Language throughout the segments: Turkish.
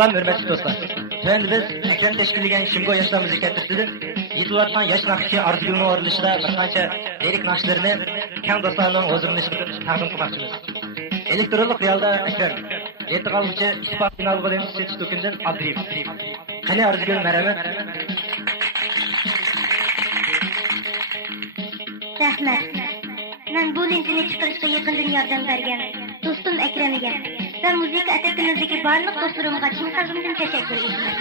Aslan hürmetli dostlar. Tön biz ekran teşkilligen Şingo Yaşlar Müzik Ettirsi'nin yetilatman yaş nakki arzuyunu orlışıda bir qancha lirik nakşlarını keng dostlarının huzuruna taqdim qilmoqchimiz. Elektronlik realda ekran. Yeti qalgıcı ispat finali bilan setish to'kindan Abdiriyev. Qani arzugul marhamat. Rahmat. Men bu lentini chiqarishga yaqindan yordam bergan do'stim Akramiga va muzika atrofimizdagi barliq do'stlarimga chin qalbimdan tashakkur etaman.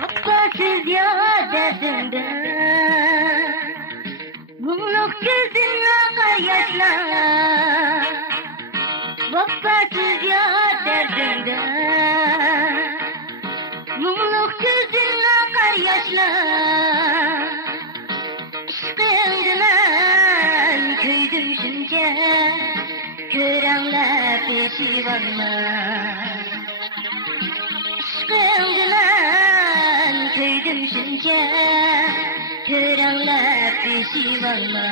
Vafasız yadımda mutluluk gözün akar yaşlar. Vafasız yadımda mutluluk gözün akar yaşlar. İşkındıman köydüm şunca körenler peşivanma. İşkındıman köydüm şunca körenler peşivanma.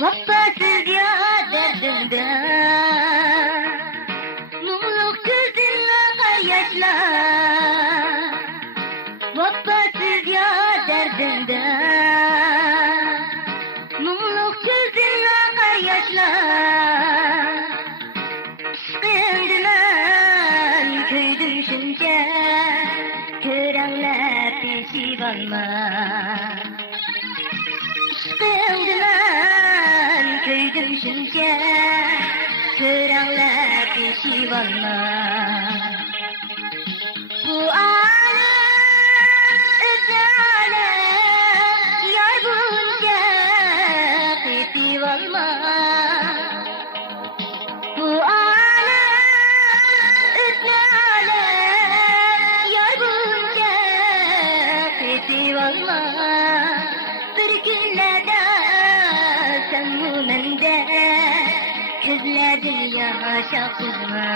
Vafasız ya derdimde mutluluk gözün akar yaşlar. Vafasız ya derdimde mutluluk gözün akar yaşlar. İşkındıman köydüm şunca körenler peşivanma. İşkındıman köydüm şunca körenler peşivanma. Bu alem öte alem yar bunca peşivanma. Bu alem öte alem yar bunca peşivanma. Bir günlerde sen bu mende közledin yaşa kızma.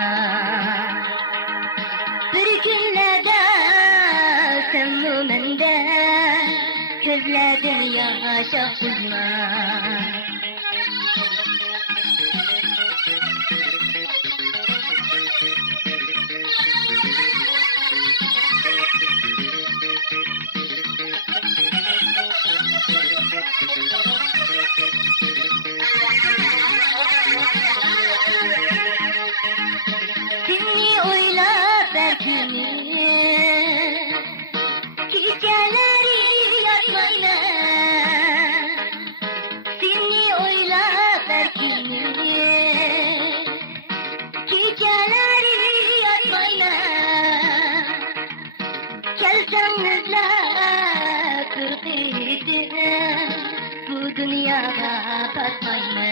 Bir günlerde sen bu mende közledin yaşa kızma. Seni oylar belkini geceleri yatmayla. Seni oylar belkini geceleri yatmayla. Gelsen özler kırkıydı bu dünyada batmayla.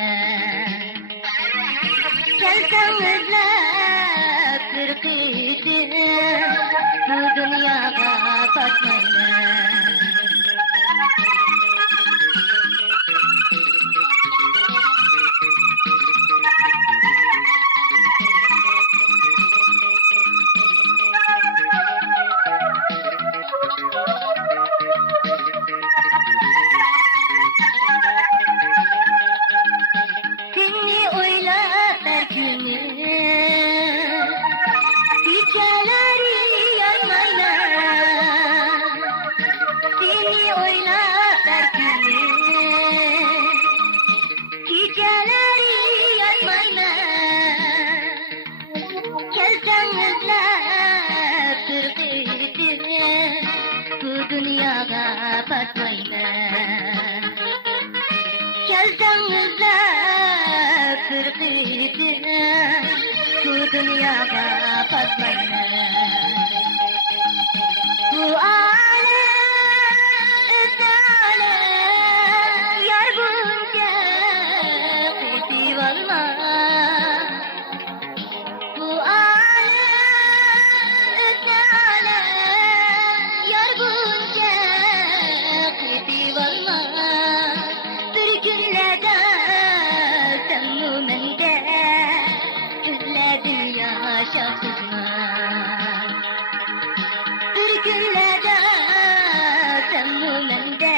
Gelsen özler kırkıydı bu dünyada batmayla. Dünyaya patlayma. Bu alem öte alem, yar bunca kıyıp alma. Bu alem öte alem, yar bunca kıyıp alma. Bir günlerde sennu mende, gözledin yaşasızma. Bir günlerde sennu mende,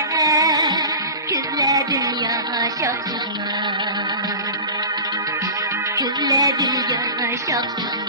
gözledin yaşasızma. Gözledin yaşasızma.